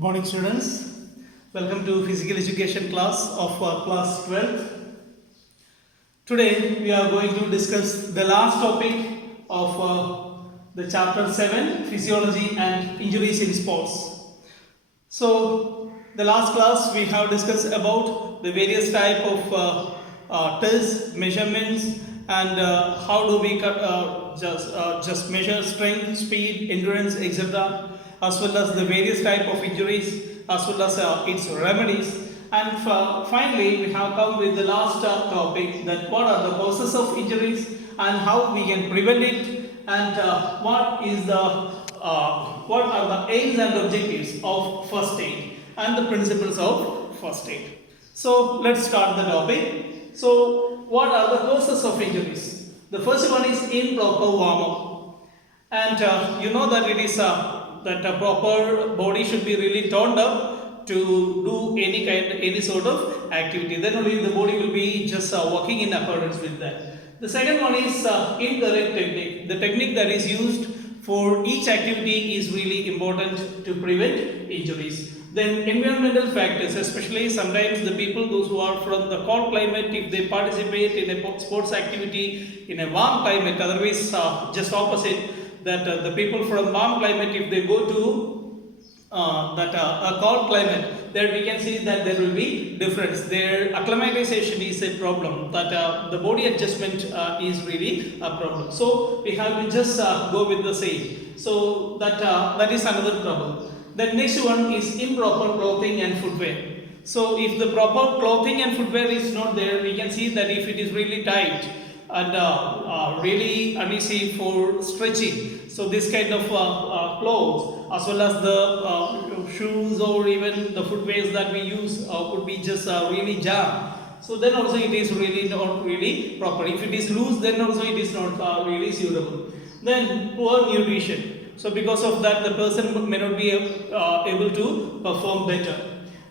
Good morning, students. Welcome to physical education class of class 12. Today we are going to discuss the last topic of the chapter 7, Physiology and Injuries in Sports. So the last class we have discussed about the various type of tests, measurements, and how do we just measure strength, speed, endurance, etc., as well as the various type of injuries, as well as its remedies. And finally, we have come with the last topic, that what are the causes of injuries and how we can prevent it, and what are the aims and objectives of first aid and the principles of first aid. So let's start the topic. So what are the causes of injuries? The first one is improper warm-up, and you know that it is that a proper body should be really toned up to do any sort of activity. Then only the body will be just working in accordance with that. The second one is incorrect technique. The technique that is used for each activity is really important to prevent injuries. Then environmental factors, especially sometimes the people, those who are from the cold climate, if they participate in a sports activity in a warm climate, otherwise just opposite, that the people from warm climate, if they go to a cold climate, there we can see that there will be difference. Their acclimatization is a problem, that the body adjustment is really a problem. So we have to just go with the same. So that is another trouble. The next one is improper clothing and footwear. So if the proper clothing and footwear is not there, we can see that if it is really tight and really uneasy for stretching, so this kind of clothes, as well as the shoes or even the footwears that we use could be just really jammed. So then also it is really not really proper. If it is loose, then also it is not really suitable. Then poor nutrition. So because of that, the person may not be able to perform better.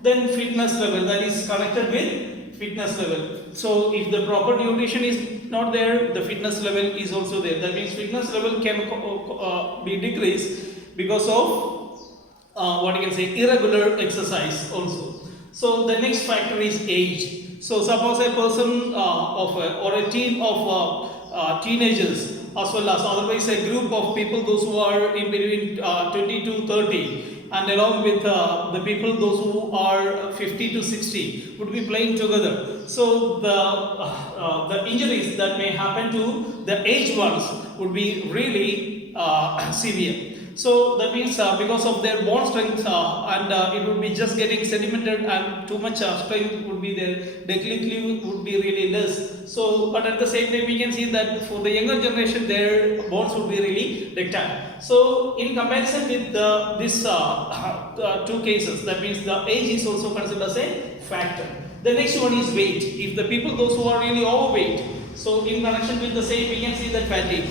Then fitness level, that is connected with fitness level. So if the proper nutrition is not there, the fitness level is also there. That means fitness level can be decreased because of what you can say, irregular exercise also. So the next factor is age. So suppose a person or a team of teenagers, as well as otherwise a group of people, those who are in between 20 to 30, and along with the people, those who are 50 to 60, would be playing together. So the injuries that may happen to the aged ones would be really severe. So that means because of their bone strength and it would be just getting sedimented, and too much strength would be there, ductility would be really less. So but at the same time we can see that for the younger generation, their bones would be really ductile. So in comparison with these two cases, that means the age is also considered as a factor. The next one is weight. If the people, those who are really overweight, so in connection with the same, we can see that fatigue.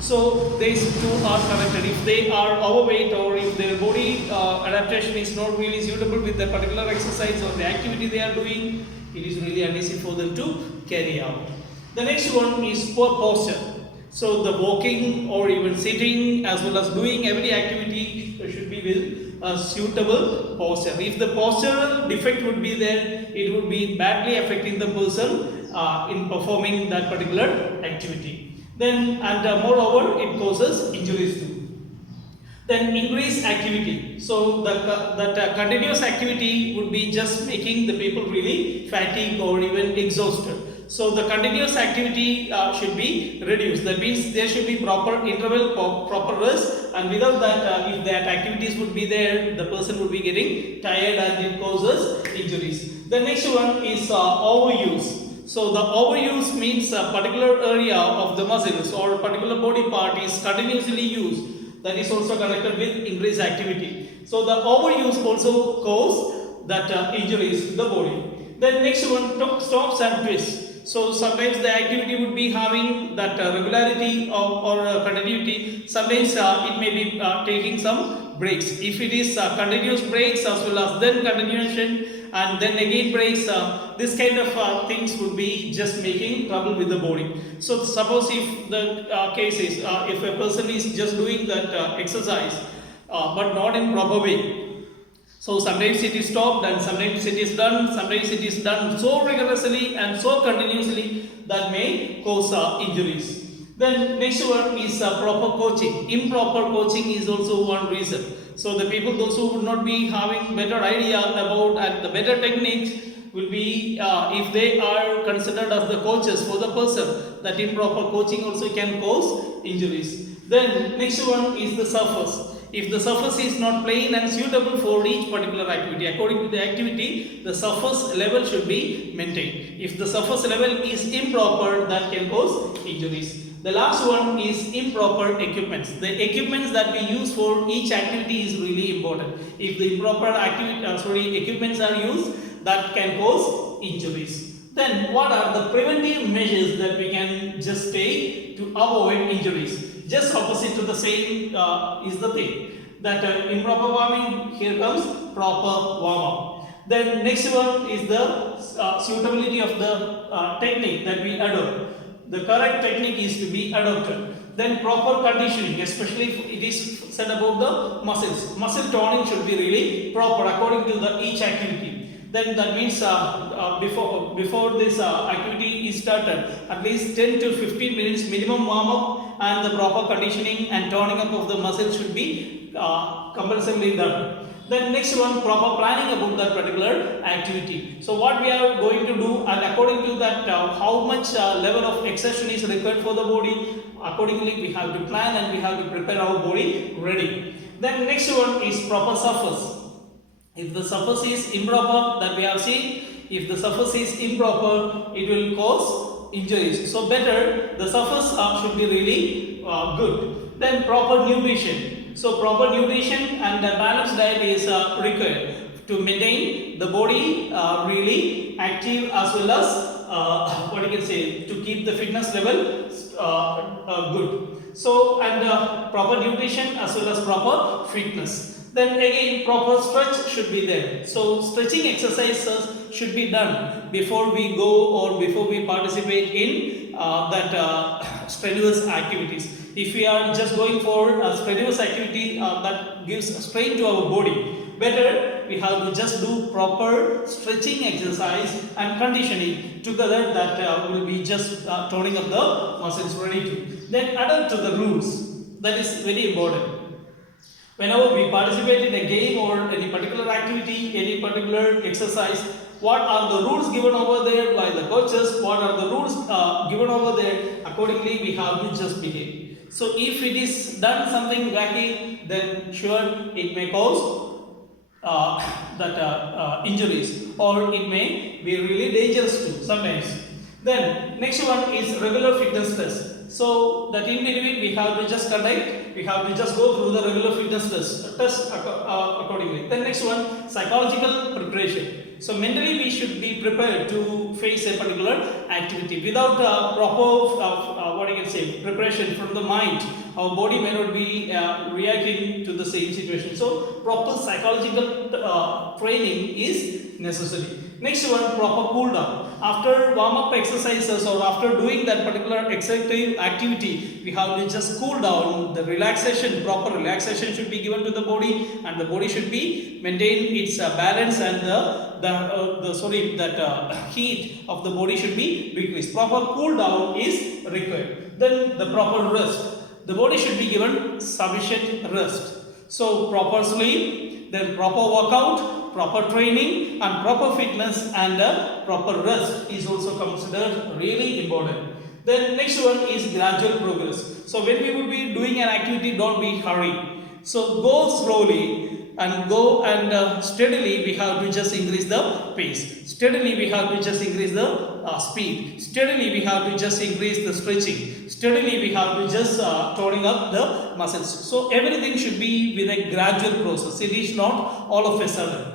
So these two are connected. If they are overweight, or if their body adaptation is not really suitable with the particular exercise or the activity they are doing, it is really uneasy for them to carry out. The next one is poor posture. So the walking or even sitting, as well as doing every activity, should be with a suitable posture. If the postural defect would be there, it would be badly affecting the person in performing that particular activity. Then moreover, it causes injuries too. Then increased activity. So that continuous activity would be just making the people really fatigued or even exhausted. So the continuous activity should be reduced. That means there should be proper interval, proper rest, and without that, if that activities would be there, the person would be getting tired and it causes injuries. The next one is overuse. So the overuse means a particular area of the muscles or a particular body part is continuously used. That is also connected with increased activity. So the overuse also cause that injuries to the body. Then next one, stops and twists. So sometimes the activity would be having that regularity or continuity. Sometimes it may be taking some breaks. If it is continuous breaks as well as then continuation and then again breaks, this kind of things would be just making trouble with the body. So suppose if the case is if a person is just doing that exercise but not in proper way, So sometimes it is stopped and sometimes it is done, sometimes it is done so rigorously and so continuously that may cause injuries. Then next one is proper coaching. Improper coaching is also one reason. So the people, those who would not be having better idea about and the better techniques will be if they are considered as the coaches for the person, that improper coaching also can cause injuries. Then next one is the surface. If the surface is not plain and suitable for each particular activity, according to the activity, the surface level should be maintained. If the surface level is improper, that can cause injuries. The last one is improper equipments. The equipments that we use for each activity is really important. If the improper equipments are used, that can cause injuries. Then what are the preventive measures that we can just take to avoid injuries? Just opposite to the same is the thing that improper warming, here comes proper warm up. Then next one is the suitability of the technique that we adopt. The correct technique is to be adopted. Then proper conditioning, especially if it is said about the muscles. Muscle toning should be really proper according to the each activity. Then that means before this activity is started, at least 10 to 15 minutes minimum warm up and the proper conditioning and toning up of the muscles should be compulsorily done. Then next one, proper planning about that particular activity. So what we are going to do, and according to that how much level of exertion is required for the body, accordingly we have to plan and we have to prepare our body ready. Then next one is proper surface. If the surface is improper, that we have seen, if the surface is improper, it will cause injuries. So better the surface should be really good. Then proper nutrition. So proper nutrition and a balanced diet is required to maintain the body really active, as well as what you can say, to keep the fitness level good. So and proper nutrition as well as proper fitness. Then again proper stretch should be there. So stretching exercises should be done before we go or before we participate in that strenuous activities. If we are just going for a strenuous activity that gives strain to our body, better we have to just do proper stretching exercise and conditioning together, that will be just toning up the muscles ready to. Then adapt to the rules. That is very important. Whenever we participate in a game or any particular activity, any particular exercise, what are the rules given over there by the coaches, what are the rules given over there, accordingly we have to just behave. So if it is done something wacky, then sure it may cause injuries, or it may be really dangerous too sometimes. Then next one is regular fitness test. So that in between we have to just conduct, we have to just go through the regular fitness test accordingly. Then next one, psychological preparation. So mentally we should be prepared to face a particular activity. Without proper what I can say, preparation from the mind, our body may not be reacting to the same situation. So proper psychological training is necessary. Next one, proper cool down. After warm up exercises or after doing that particular executive activity, we have to just cool down. The relaxation, proper relaxation should be given to the body, and the body should be maintain its balance, and heat of the body should be decreased. Proper cool down is required. Then the proper rest. The body should be given sufficient rest. So proper sleep, then proper workout, proper training and proper fitness and proper rest is also considered really important. Then next one is gradual progress. So when we will be doing an activity, don't be hurry. So go slowly and go and steadily we have to just increase the pace. Steadily we have to just increase the speed. Steadily we have to just increase the stretching. Steadily we have to just toning up the muscles. So everything should be with a gradual process. It is not all of a sudden.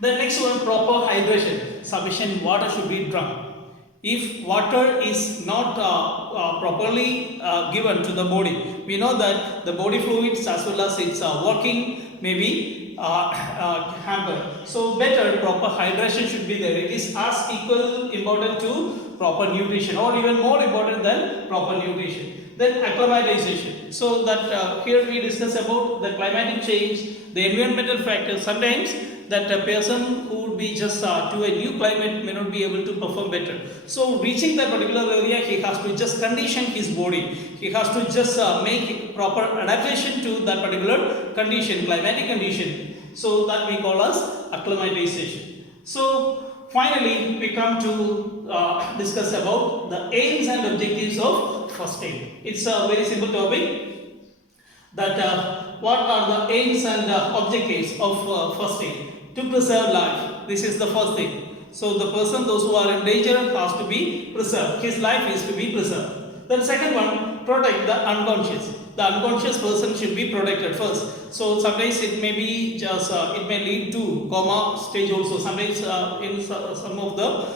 The next one, proper hydration. Sufficient water should be drunk. If water is not properly given to the body, we know that the body fluids as well as its working may be hampered. So better proper hydration should be there. It is as equal important to proper nutrition, or even more important than proper nutrition. Then acclimatization. So that here we discuss about the climatic change, the environmental factors. Sometimes that a person who would be just to a new climate may not be able to perform better. So reaching that particular area, he has to just condition his body. He has to just make proper adaptation to that particular condition, climatic condition. So that we call as acclimatization. So finally, we come to discuss about the aims and objectives of first aid. It's a very simple topic that what are the aims and objectives of first aid? To preserve life. This is the first thing. So the person, those who are in danger, has to be preserved. His life is to be preserved. Then second one, protect the unconscious. The unconscious person should be protected first. So sometimes it may be just it may lead to coma stage also. Sometimes in some of the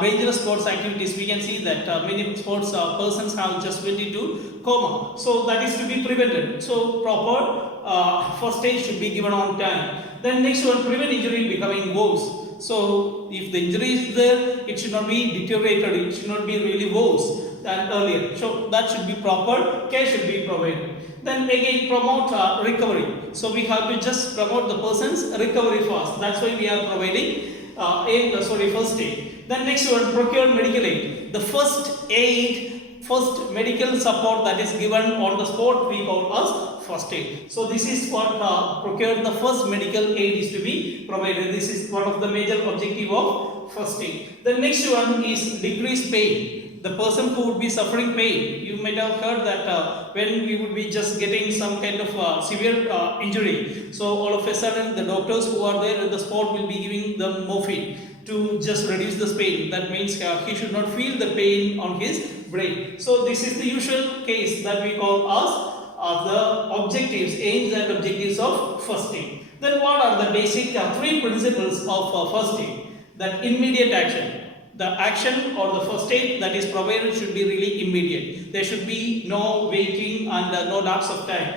dangerous sports activities we can see that many sports persons have just went into coma. So that is to be prevented. So proper first aid should be given on time. Then next one, prevent injury becoming worse. So if the injury is there, it should not be deteriorated. It should not be really worse than earlier. So that should be proper. Care should be provided. Then again, promote recovery. So we have to just promote the person's recovery fast. That's why we are providing first aid. Then next one, procure medical aid. The first aid, first medical support that is given on the spot we call as first aid. So this is what procure the first medical aid is to be provided. This is one of the major objective of first aid. The next one is decrease pain. The person who would be suffering pain, you might have heard that when we would be just getting some kind of severe injury, so all of a sudden the doctors who are there at the spot will be giving them morphine to just reduce the pain. That means he should not feel the pain on his brain. So this is the usual case that we call as the objectives, aims and objectives of first aid. Then what are the basic three principles of first aid? That immediate action. The action or the first aid that is provided should be really immediate. There should be no waiting and no lapse of time.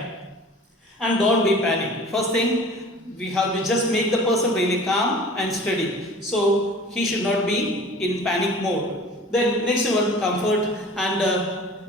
And don't be panic. First thing, we have to just make the person really calm and steady. So he should not be in panic mode. Then next one, comfort, and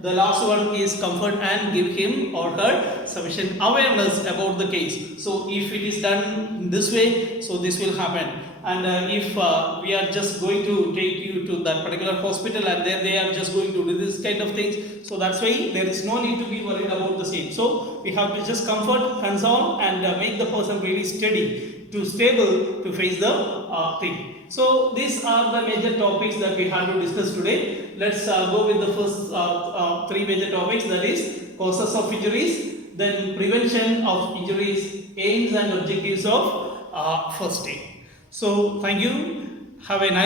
the last one is comfort and give him or her sufficient awareness about the case. So if it is done this way, so this will happen. And if we are just going to take you to that particular hospital and there they are just going to do this kind of things, so that's why there is no need to be worried about the same. So we have to just comfort, console and make the person really steady, to stable to face the thing. So these are the major topics that we have to discuss today. Let's go with the first three major topics, that is causes of injuries, then prevention of injuries, aims and objectives of first aid. So thank you. Have a nice